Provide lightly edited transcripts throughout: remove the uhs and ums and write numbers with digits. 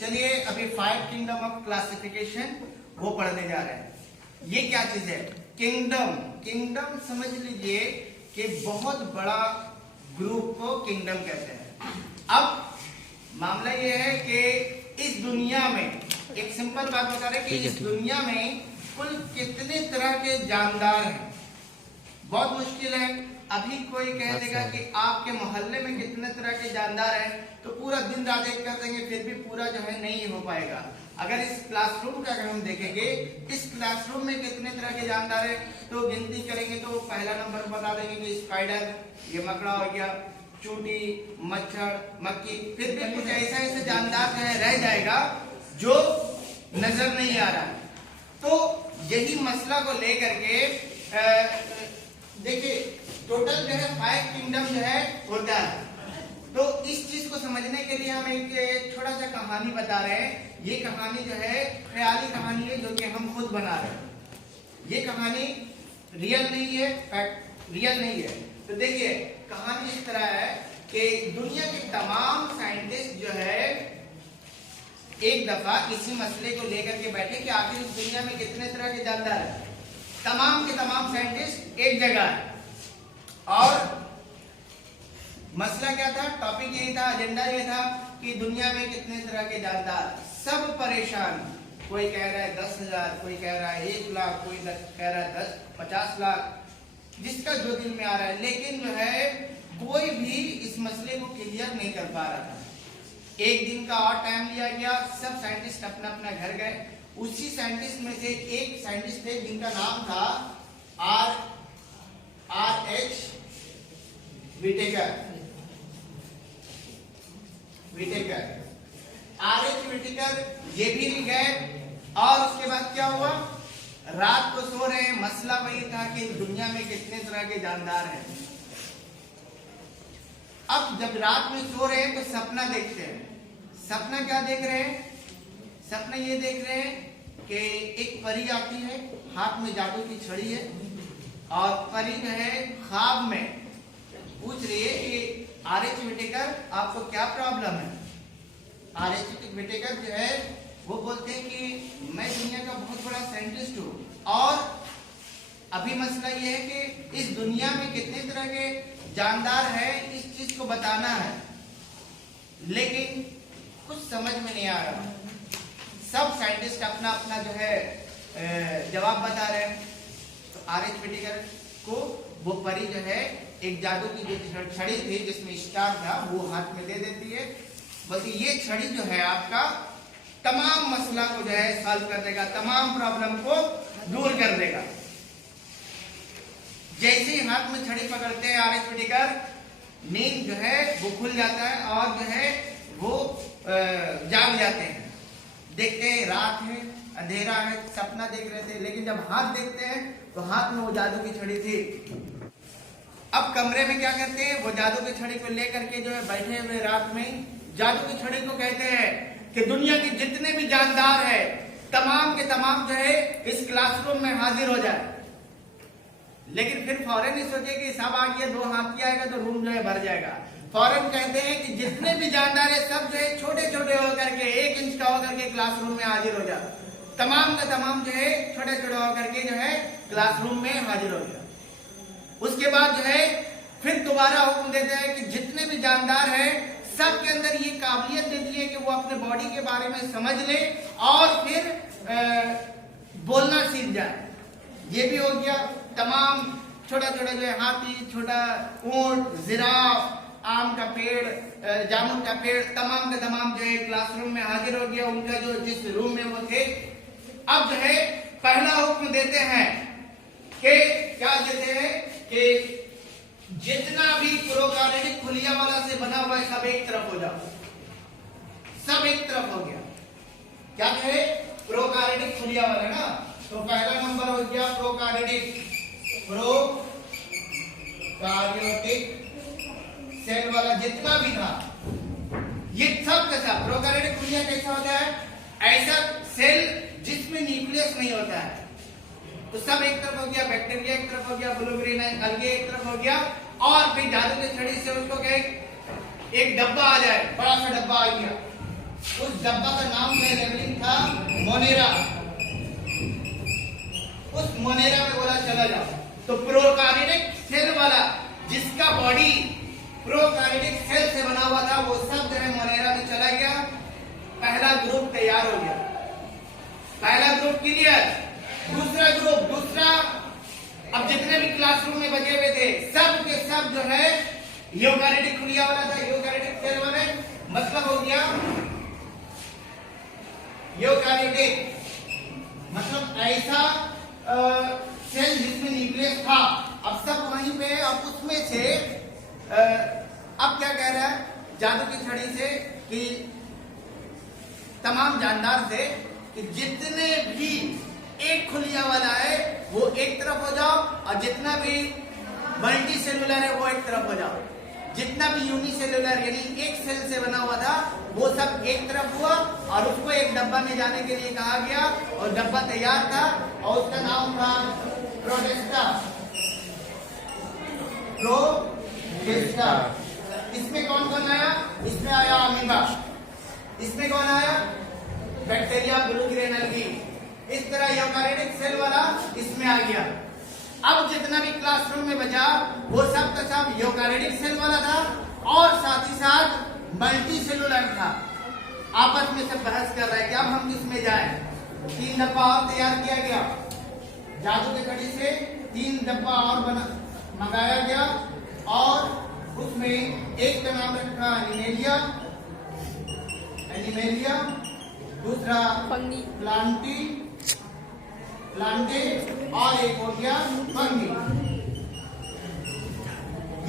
चलिए अभी 5 kingdom of classification वो पढ़ने जा रहे हैं। ये क्या चीज है? किंगडम। किंगडम समझ लीजिए कि बहुत बड़ा ग्रुप को किंगडम कहते हैं। अब मामला ये है कि इस दुनिया में एक सिंपल बात बता रहे हैं कि इस दुनिया में कुल कितने तरह के जानदार हैं। बहुत मुश्किल है। अभी कोई कह देगा कि आपके मोहल्ले में कितने तरह के जानदार हैं तो पूरा दिन रात एक कर देंगे, फिर भी पूरा जो है नहीं हो पाएगा। अगर इस क्लासरूम का अगर हम देखेंगे, इस क्लासरूम में कितने तरह के जानदार हैं तो गिनती करेंगे तो पहला नंबर बता देंगे कि स्पाइडर, ये मकड़ा हो गया, चूंटी, मच्छर, मक्खी, फिर भी कुछ ऐसा ऐसा जानदार जो है रह जाएगा जो नजर नहीं आ रहा। तो यही मसला को लेकर के देखिए टोटल जो है 5 किंगडम जो है होता है। तो इस चीज को समझने के लिए हम एक छोटा सा कहानी बता रहे हैं। ये कहानी जो है ख्याली कहानी है जो कि हम खुद बना रहे हैं। ये कहानी रियल नहीं है, फैक्ट रियल नहीं है। तो देखिए कहानी इस तरह है कि दुनिया के तमाम साइंटिस्ट जो है एक दफा इसी मसले को लेकर के बैठे कि आखिर इस दुनिया में कितने तरह के जानदार हैं। तमाम के तमाम साइंटिस्ट एक जगह है और मसला क्या था, टॉपिक यही था, एजेंडा ये था कि दुनिया में कितने तरह के जानदार। सब परेशान, कोई कह रहा है 10,000, कोई कह रहा है 1 लाख, कोई कह रहा है 50 लाख, जिसका जो दिल में आ रहा है। लेकिन जो है कोई भी इस मसले को क्लियर नहीं कर पा रहा था। एक दिन का और टाइम लिया गया, सब साइंटिस्ट अपना अपना घर गए। उसी साइंटिस्ट में से एक साइंटिस्ट थे जिनका नाम था R.H. विटेकर। R.H. विटेकर ये भी नहीं गए। और उसके बाद क्या हुआ, रात को सो रहे हैं, मसला वही था कि दुनिया में कितने तरह के जानदार हैं। अब जब रात में सो रहे हैं तो सपना देखते हैं। सपना क्या देख रहे हैं? सपना ये देख रहे हैं कि एक परी आती है, हाथ में जादू की छड़ी है और परी जो है ख्वाब में पूछ रही है कि R.H. विटेकर आपको क्या प्रॉब्लम है। R.H. विटेकर जो है वो बोलते हैं कि मैं दुनिया का बहुत बड़ा साइंटिस्ट हूँ और अभी मसला ये है कि इस दुनिया में कितने तरह के जानदार है, इस चीज को बताना है, लेकिन कुछ समझ में नहीं आ रहा। सब साइंटिस्ट अपना अपना जो है जवाब बता रहे हैं। तो R.H. विटेकर को वो परी जो है एक जादू की जो छड़ी थी जिसमें स्टार था वो हाथ में दे देती है। बल्कि ये छड़ी जो है आपका तमाम मसला को जो है सॉल्व कर देगा, तमाम प्रॉब्लम को दूर कर देगा। जैसे ही हाथ में छड़ी पकड़ते हैं R.H. विटेकर, नींद जो है वो खुल जाता है और जो है वो जाग जाते हैं। देखते हैं रात है, अंधेरा है, सपना देख रहे थे, लेकिन जब हाथ देखते हैं तो हाथ में वो जादू की छड़ी थी। अब कमरे में क्या करते हैं, वो जादू की छड़ी को लेकर के जो है बैठे हुए रात में जादू की छड़ी को कहते हैं कि दुनिया के जितने भी जानदार है तमाम के तमाम जो है इस क्लासरूम में हाजिर हो जाए। लेकिन फिर फौरन ही सोचे कि सब आ गया, 2 हाथ किया आएगा तो रूम जो है भर जाएगा। फौरन कहते हैं कि जितने भी जानदार है सब जो है छोटे छोटे होकर के 1 इंच का होकर के क्लासरूम में हाजिर हो जाए। तमाम का तमाम जो है छोटे छोटे होकर के जो है क्लासरूम में हाजिर हो जाए। उसके बाद जो है फिर दोबारा हुक्म देते हैं कि जितने भी जानदार है सबके अंदर ये काबिलियत देती है कि वो अपने बॉडी के बारे में समझ ले और फिर बोलना सीख जाए। ये भी हो गया। तमाम छोटा छोटा जो है हाथी, छोटा ऊंट, जिराफ, आम का पेड़, जामुन का पेड़, तमाम का तमाम जो है क्लासरूम में हाजिर हो गया। उनका जो जिस रूम में वो थे, अब जो है पहला हुक्म देते हैं कि क्या देते हैं कि जितना भी प्रोकार्योटिक खुलिया वाला से बना हुआ है सब एक तरफ हो जाओ। सब एक तरफ हो गया। क्या कहे? प्रोकार्योटिक खुलिया वाला ना। तो पहला नंबर हो गया प्रोकार्योटिक सेल वाला जितना भी था, ये सब कैसा प्रोकार्योटिक खुलिया कैसा होता है? ऐसा सेल जिसमें न्यूक्लियस नहीं होता है। तो सब एक तरफ हो गया, बैक्टीरिया एक तरफ हो गया, ब्लू ग्रीन अलगे एक तरफ हो गया। और फिर जादू की छड़ी से उसको कहे एक डब्बा आ जाए, बड़ा सा डब्बा आ गया, उस डब्बा का नाम है लेबलिंग था मोनेरा। उस मोनेरा में बोला चला जाओ। तो प्रोकार्योटिक सेल वाला जिसका बॉडी प्रोकार्योटिक सेल से बना हुआ था वो सब जो है मोनेरा में चला गया। पहला ग्रुप तैयार हो गया, पहला ग्रुप क्लियर। दूसरा अब जितने भी क्लासरूम में बचे हुए थे सब के सब जो है यूकारियोटिक खुलिया वाला था, यूकारियोटिक सेल वाले, मतलब हो गया यूकारियोटिक मतलब ऐसा सेल जिसमें न्यूक्लियस था। अब सब वहीं पे, अब उसमें से अब क्या कह रहा है जादू की छड़ी से कि तमाम जानदार से कि जितने भी एक खुलिया वाला है वो एक तरफ हो जाओ और जितना भी मल्टी सेलुलर है वो एक तरफ हो जाओ। जितना भी यूनिसेलुलर यानी एक सेल से बना हुआ था वो सब एक तरफ हुआ और उसको एक डब्बा में जाने के लिए कहा गया और डब्बा तैयार था और उसका नाम था प्रोटिस्टा। प्रोटिस्टा। इसमें कौन कौन आया? इसमें आया अमीबा। इसमें कौन आया? Bacteria, blue grain algae. इस तरह यूकारियोटिक सेल वाला इसमें आ गया। अब जितना भी क्लासरूम में बचा वो सब का सब यूकारियोटिक सेल वाला था और साथ ही साथ मल्टी सेलुलर था। आपस में सब बहस कर रहे हैं कि अब हम किस में जाएं। 3 डब्बा और तैयार किया गया जादू की छड़ी से, 3 डब्बा और मंगाया गया और उसमें एक का नाम रखा एनिमेलिया, दूसरा प्लांटे और एक हो गया फंगी।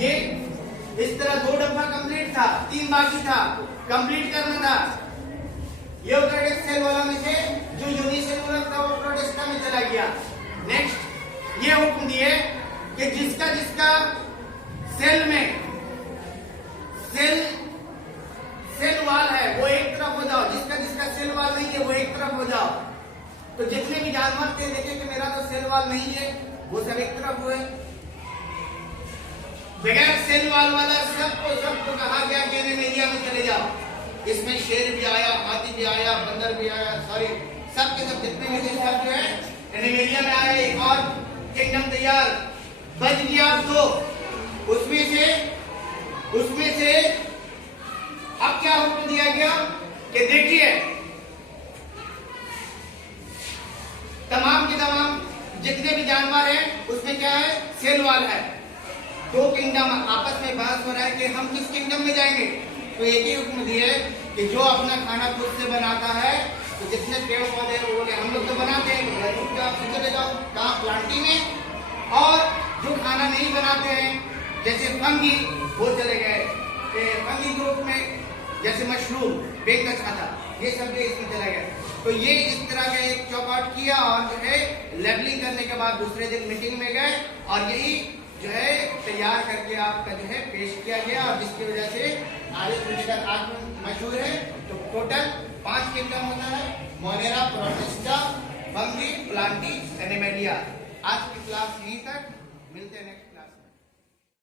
ये इस तरह 2 डब्बा कंप्लीट था, 3 बाकी था, कंप्लीट करना था। यूकारियोटिक सेल वाला में से जो यूनिसेलुलर था वो प्रोटिस्टा में चला गया। नेक्स्ट ये हुक्म दिए कि जिसका जिसका सेल में सेल वाल है वो एक तरफ हो जाओ, जिसका जिसका सेल वाल नहीं है वो एक तरफ हो जाओ। तो जितने भी जानवर थे देखे कि मेरा तो सेल वाल नहीं है वो सब एक तरफ हुए। बगैर सेल वाल वाला सबको कहा गया कि एनिमेलिया में चले जाओ। इसमें शेर भी आया, हाथी भी आया, बंदर भी आया, सॉरी सब के सब जितने भी थे सब जो है एनिमेलिया में आया। एक और किंगडम तैयार बच गया। तो उसमें से अब क्या हुक्म दिया गया कि देखिए तमाम के तमाम जितने भी जानवर हैं उसमें क्या है? सेल वाल है। 2 किंगडम आपस में बहस हो रहा है कि हम किस किंगडम में जाएंगे। तो एक ही हुक्म दिए कि जो अपना खाना खुद से बनाता है, तो जितने पेड़ पौधे वो बोले हम लोग तो बनाते हैं तो आप चले जाओ कहाँ? प्लांटी में। और जो खाना नहीं बनाते हैं जैसे फंगी वो चले गए फंगी ग्रुप में, जैसे मशरूम, बेग का छाता, ये सब भी इसमें चला गया। तो ये इस तरह का एक चौपाट किया और जो है लेबलिंग करने के बाद दूसरे दिन मीटिंग में गए और यही जो है तैयार करके आपका जो है पेश किया गया और जिसकी वजह से आर्यभट्ट का आज मशहूर है। तो टोटल 5 किंगडम होता है: Monera, protista, fungi, Plantae, animalia. आज की क्लास यहीं तक, मिलते हैं।